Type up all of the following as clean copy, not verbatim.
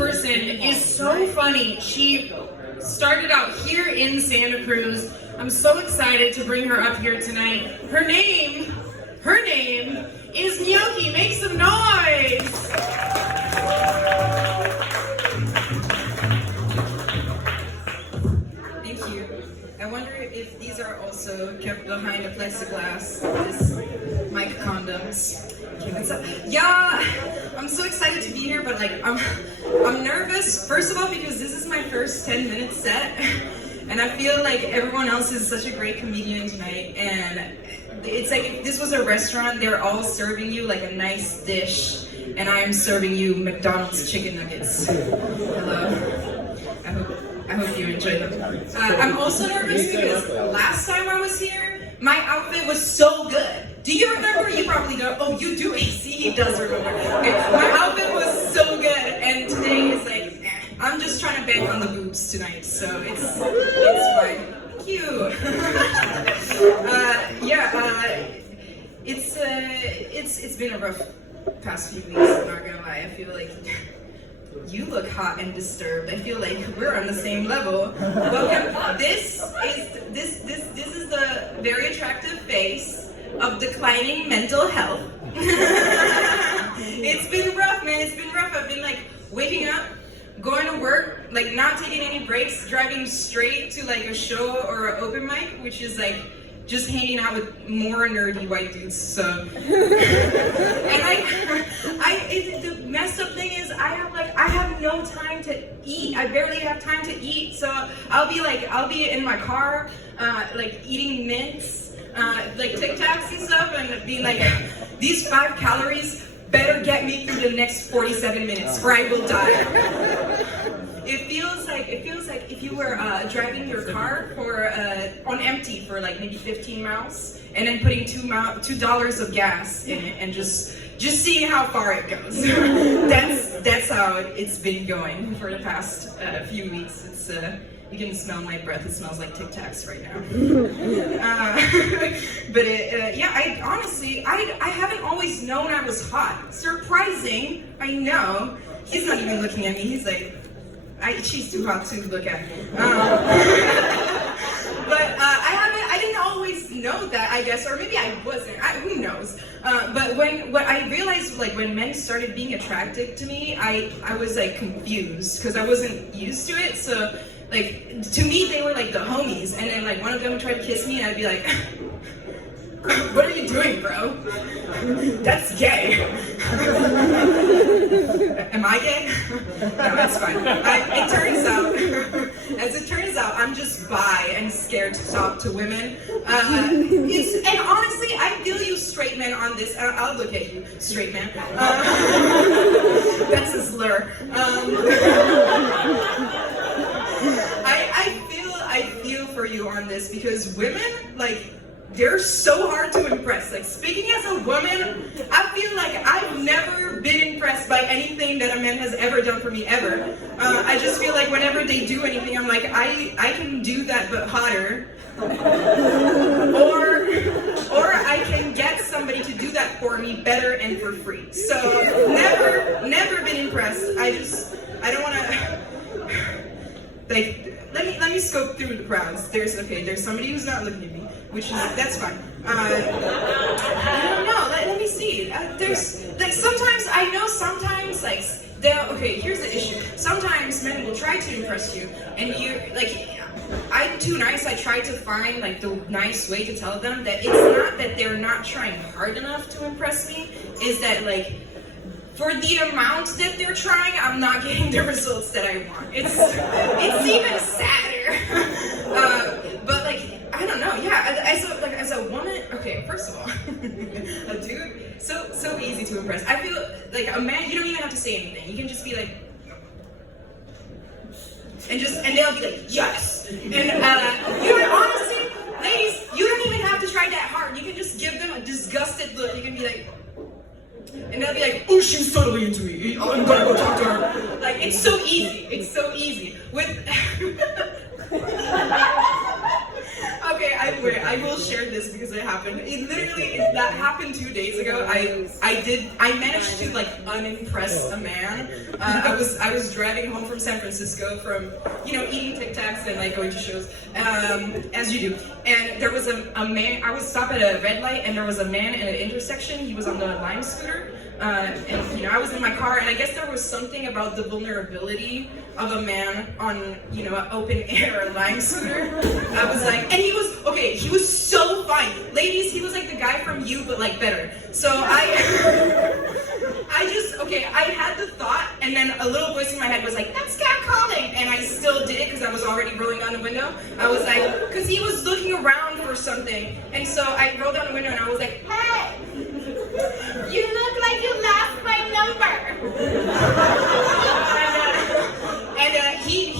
person is so funny. She started out here in Santa Cruz. I'm so excited to bring her up here tonight. Her name is Nyoki. Make some noise! Thank you. I wonder if these are also kept behind a plexiglass, these mic condoms. Okay, what's up? Yeah, I'm so excited to be here, but like, I'm nervous, first of all, because this is my first 10-minute set, and I feel like everyone else is such a great comedian tonight, and it's like if this was a restaurant, they're all serving you like a nice dish, and I'm serving you McDonald's chicken nuggets. Hello. I hope you enjoy them. I'm also nervous because last time I was here, my outfit was so good. Do you remember? You probably don't. Oh, you do. See, he does remember. Okay, my outfit was so good, and today is like, I'm just trying to bank on the boobs tonight, so it's fine. Thank you. It's been a rough past few weeks. I'm not gonna lie. I feel like you look hot and disturbed. I feel like we're on the same level. Welcome. This is the very attractive face of declining mental health. It's been rough, man. It's been rough. I've been like waking up, going to work, like not taking any breaks, driving straight to like a show or an open mic, which is like just hanging out with more nerdy white dudes. So, and the messed up thing is I have no time to eat. I barely have time to eat. So I'll be in my car, like eating mints, like Tic Tacs and stuff, and be like, these 5 calories better get me through the next 47 minutes, or I will die. It feels like if you were driving your car on empty for like maybe 15 miles, and then putting $2 of gas in it, and just seeing how far it goes. That's how it's been going for the past few weeks. It's you can smell my breath. It smells like Tic Tacs right now. But I honestly haven't always known I was hot. Surprising, I know. He's not even looking at me. He's like, she's too hot to look at. But I didn't always know that, I guess, or maybe I wasn't. Who knows? But what I realized, like when men started being attracted to me, I was like confused because I wasn't used to it. So like to me, they were like the homies, and then like one of them would try to kiss me, and I'd be like, "What are you doing, bro? That's gay." Am I gay? No, that's fine. As it turns out, I'm just bi and scared to talk to women. And honestly, I feel you straight men on this. I'll look at you, straight man. That's a slur. I feel for you on this because women, like, they're so hard to impress. Like, speaking as a woman, I feel like I've never been impressed by anything that a man has ever done for me, ever. I just feel like whenever they do anything, I'm like, I can do that but hotter. Or I can get somebody to do that for me better and for free. So, never been impressed. I don't want to, like, let me scope through the crowds. There's somebody who's not looking at me, that's fine. I don't know, let me see. There's, like, sometimes, like, here's the issue. Sometimes men will try to impress you, and I'm too nice. I try to find, like, the nice way to tell them that it's not that they're not trying hard enough to impress me, is that, like, for the amount that they're trying, I'm not getting the results that I want. It's even sadder. But like, I don't know. Yeah, as a woman. Okay, first of all, a dude, so easy to impress. I feel like a man, you don't even have to say anything. You can just be like, and they'll be like, yes. And honestly, ladies, you don't even have to try that hard. You can just give them a disgusted look. You can be like. And they'll be like, oh, she's totally into me. I'm gonna go talk to her. Like, it's so easy. It's so easy. Okay, I will share this because because it happened. That happened 2 days ago. I managed to like unimpress a man. I was driving home from San Francisco from, eating Tic Tacs and like going to shows, as you do. And there was a man, I was stopped at a red light and there was a man in an intersection. He was on the Lime scooter. And I was in my car, and I guess there was something about the vulnerability of a man on, an open air Lime scooter. I was like, and he was so fine. Ladies, he was like the guy from You, but like better. So I had the thought, and then a little voice in my head was like, that's catcalling, and I still did it because I was already rolling down the window. I was like, because he was looking around for something, and so I rolled down the window and I was like, hey! You look like you lost my number.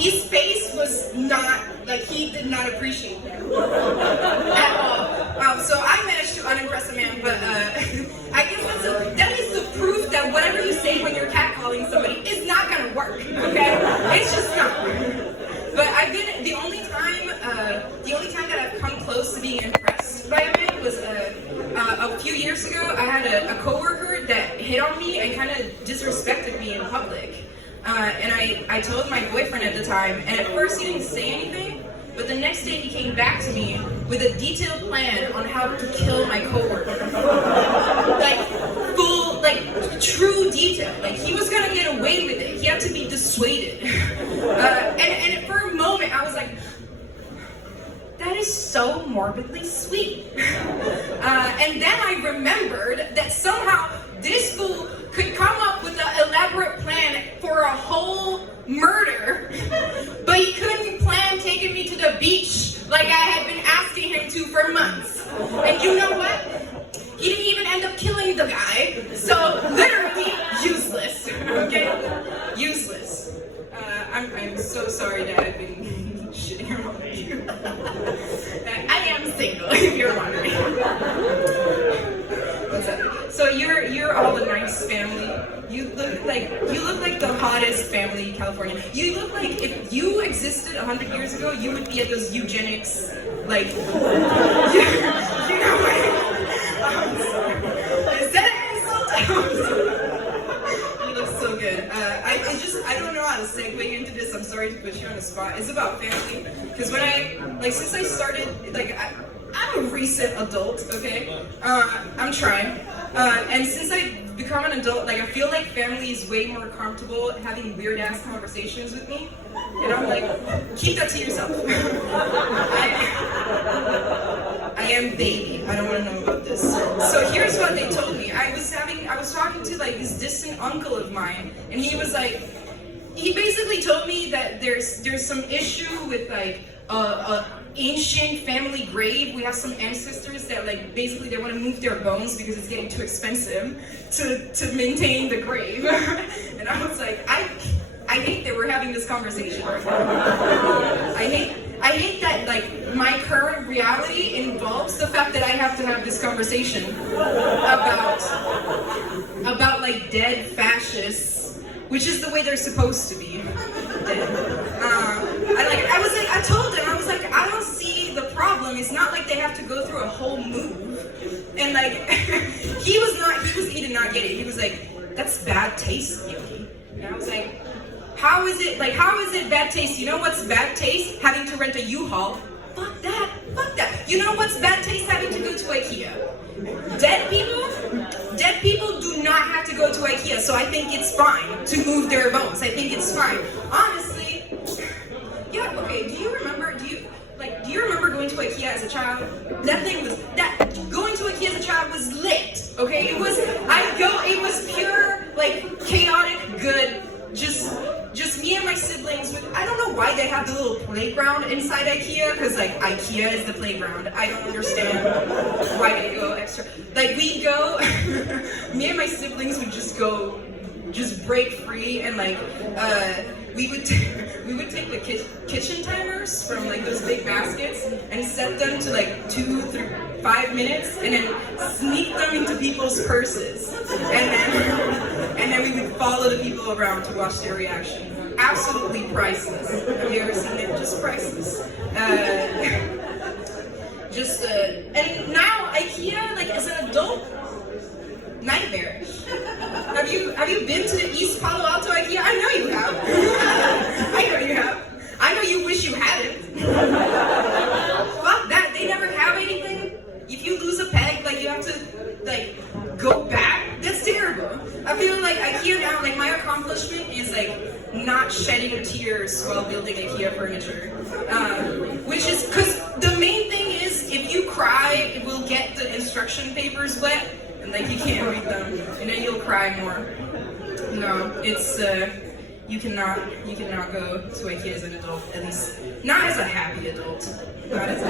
His face was not, like, he did not appreciate that at all. So I managed to unimpress a man, but I guess that is the proof that whatever you say when you're catcalling somebody is not gonna work, okay? It's just not. But I've been, the only time that I've come close to being impressed by a man was a few years ago. I had a coworker that hit on me and kind of disrespected me in public. And I told my boyfriend at the time, and at first he didn't say anything, but the next day he came back to me with a detailed plan on how to kill my coworker. Like, full, like, true detail. Like, he was gonna get away with it. He had to be dissuaded. And for a moment, I was like, that is so morbidly sweet. And then I remembered that somehow this fool could come up with an elaborate plan for a whole murder, but he couldn't plan taking me to the beach like I had been asking him to for months. And you know what? He didn't even end up killing the guy, so literally useless, okay? Useless. I'm so sorry that I've been shitting around with you. I am single, if you're wondering. What's up? So you're all a nice family. You look like the hottest family in California. You look like if you existed 100 years ago, you would be at those eugenics, like, you know what? Is that an insult? You look so good. I don't know how to segue into this. I'm sorry to put you on the spot. It's about family. Because since I started, I'm a recent adult, okay? I'm trying. And since I've become an adult, I feel like family is way more comfortable having weird-ass conversations with me. And I'm like, keep that to yourself. I am baby. I don't want to know about this. So here's what they told me. I was talking to this distant uncle of mine, and he was like, he basically told me that there's some issue with ancient family grave. We have some ancestors that basically they want to move their bones because it's getting too expensive to maintain the grave. And I was like, I hate that we're having this conversation right now. I hate that my current reality involves the fact that I have to have this conversation about dead fascists, which is the way they're supposed to be dead. I told him, I was like, I don't see the problem. It's not like they have to go through a whole move. And he did not get it. He was like, that's bad taste, nyoki. And I was like, how is it bad taste? You know what's bad taste? Having to rent a U-Haul. Fuck that. You know what's bad taste? Having to go to IKEA. Dead people do not have to go to IKEA, so I think it's fine to move their bones. I think it's fine. Honestly, yeah, okay, do you remember going to IKEA as a child? Going to IKEA as a child was lit, okay? It was pure, chaotic good. Just me and my siblings. I don't know why they have the little playground inside IKEA, because IKEA is the playground. I don't understand why they go extra. We go, me and my siblings would just break free, and we would take the kitchen timers from those big baskets and set them to 2 through 5 minutes, and then sneak them into people's purses, and then we would follow the people around to watch their reaction. Absolutely priceless. Have you ever seen it? Just priceless. Just and now IKEA, like as an adult, nightmare. Have you been to the East Palo Alto IKEA? I know you have. I know you have. I know you wish you hadn't. Fuck that. They never have anything. If you lose a peg, like you have to like go back. That's terrible. I feel like IKEA now, like my accomplishment is like not shedding tears while building IKEA furniture. Which is because the main thing is if you cry, it will get the instruction papers wet and like you can't read them, and then you'll cry more. No, it's you cannot go to IKEA as an adult, at least not as a happy adult. Not as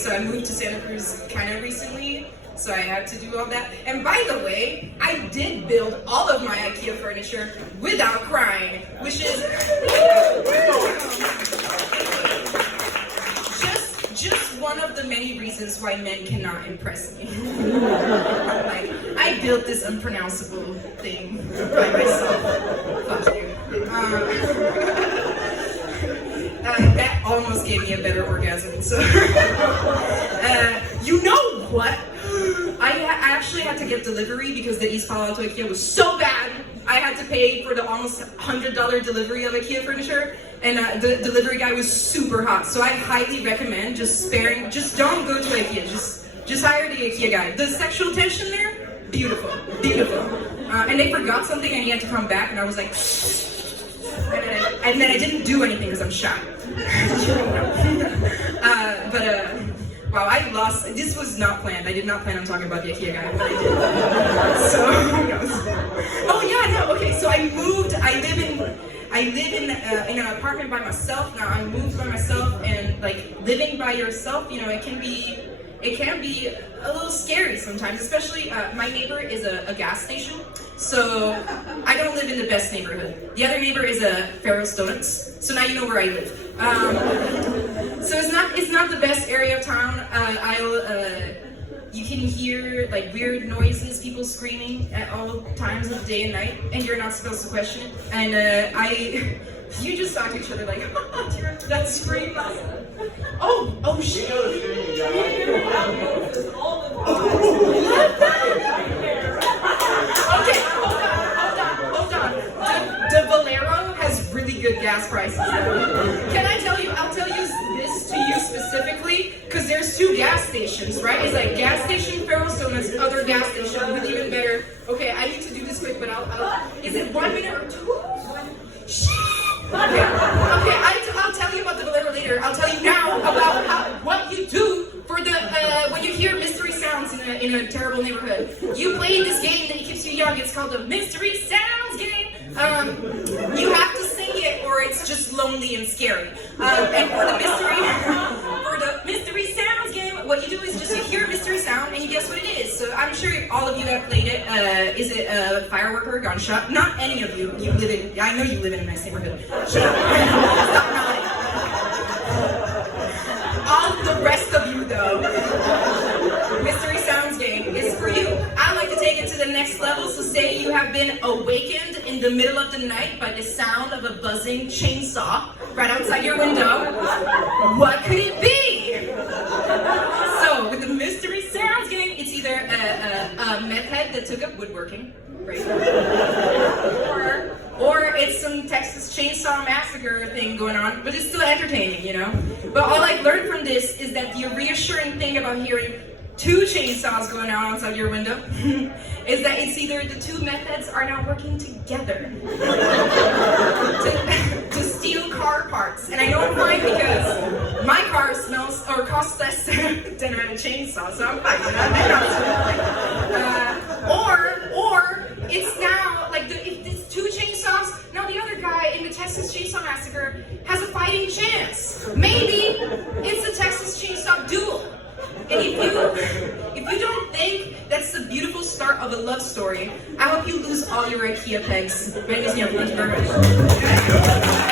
so I moved to Santa Cruz kind of recently, so I had to do all that. And by the way, I did build all of my IKEA furniture without crying, which is just one of the many reasons why men cannot impress me. Like, I built this unpronounceable thing by myself. Fuck you. That almost gave me a better orgasm. So, you know what? I actually had to get delivery because the East Palo Alto IKEA was so bad. I had to pay for the almost $100 delivery of IKEA furniture, and the delivery guy was super hot. So I highly recommend just don't go to IKEA. Just hire the IKEA guy. The sexual tension there, beautiful, beautiful. And they forgot something, and he had to come back, and I was like, and then I didn't do anything because I'm shy. Wow, I lost. This was not planned. I did not plan on talking about the IKEA guy, but I did. So who knows? Oh yeah, no. Okay, so I moved. I live in an apartment by myself now. I moved by myself, and like living by yourself, you know, it can be a little scary sometimes. Especially my neighbor is a gas station, so I don't live in the best neighborhood. The other neighbor is a Farrell's Donuts, so now you know where I live. So it's not the best area of town. You can hear like weird noises, people screaming at all times of day and night, and you're not supposed to question it. And you just talk to each other like, oh, that scream. Oh shit. Okay, hold on. The Valero has really good gas prices. Can I tell you? I'll tell you this to you specifically, because there's two gas stations, right? It's like gas station, Farrell's Donuts, other gas station with even better. Okay, I need to do this quick, but is it 1 minute or two? Shit! Okay, I'll tell you about the Valero later. I'll tell you now about what you do for the when you hear mystery sounds in a terrible neighborhood. You play this game that keeps you young. It's called the Mystery Sounds game. You have to sing it, or it's just lonely and scary. And for the mystery sounds game, what you do is just you hear a mystery sound and you guess what it is. So I'm sure all of you have played it. Is it a firework or a gunshot? Not any of you. I know you live in a nice neighborhood. Shut up. Stop nodding. All the rest of you, though. Mystery sounds game is for you. I like to take it to the next level. So say you have been awakened in the middle of the night by the sound of a buzzing chainsaw right outside your window. What could it be? So with the mystery sounds game, it's either a meth head that took up woodworking, right? Or it's some Texas Chainsaw Massacre thing going on, but it's still entertaining, you know? But all I've learned from this is that the reassuring thing about hearing two chainsaws going on outside your window is that it's either the two meth heads are now working together to steal car parts. And I know I'm fine because my car smells or costs less than a chainsaw, so I'm fine. Or it's now like if there's two chainsaws, now the other guy in the Texas Chainsaw Massacre has a fighting chance. Maybe it's a Texas Chainsaw duel. And if you don't think that's the beautiful start of a love story, I hope you lose all your IKEA pegs. My name is Nyoki. Thank you very much.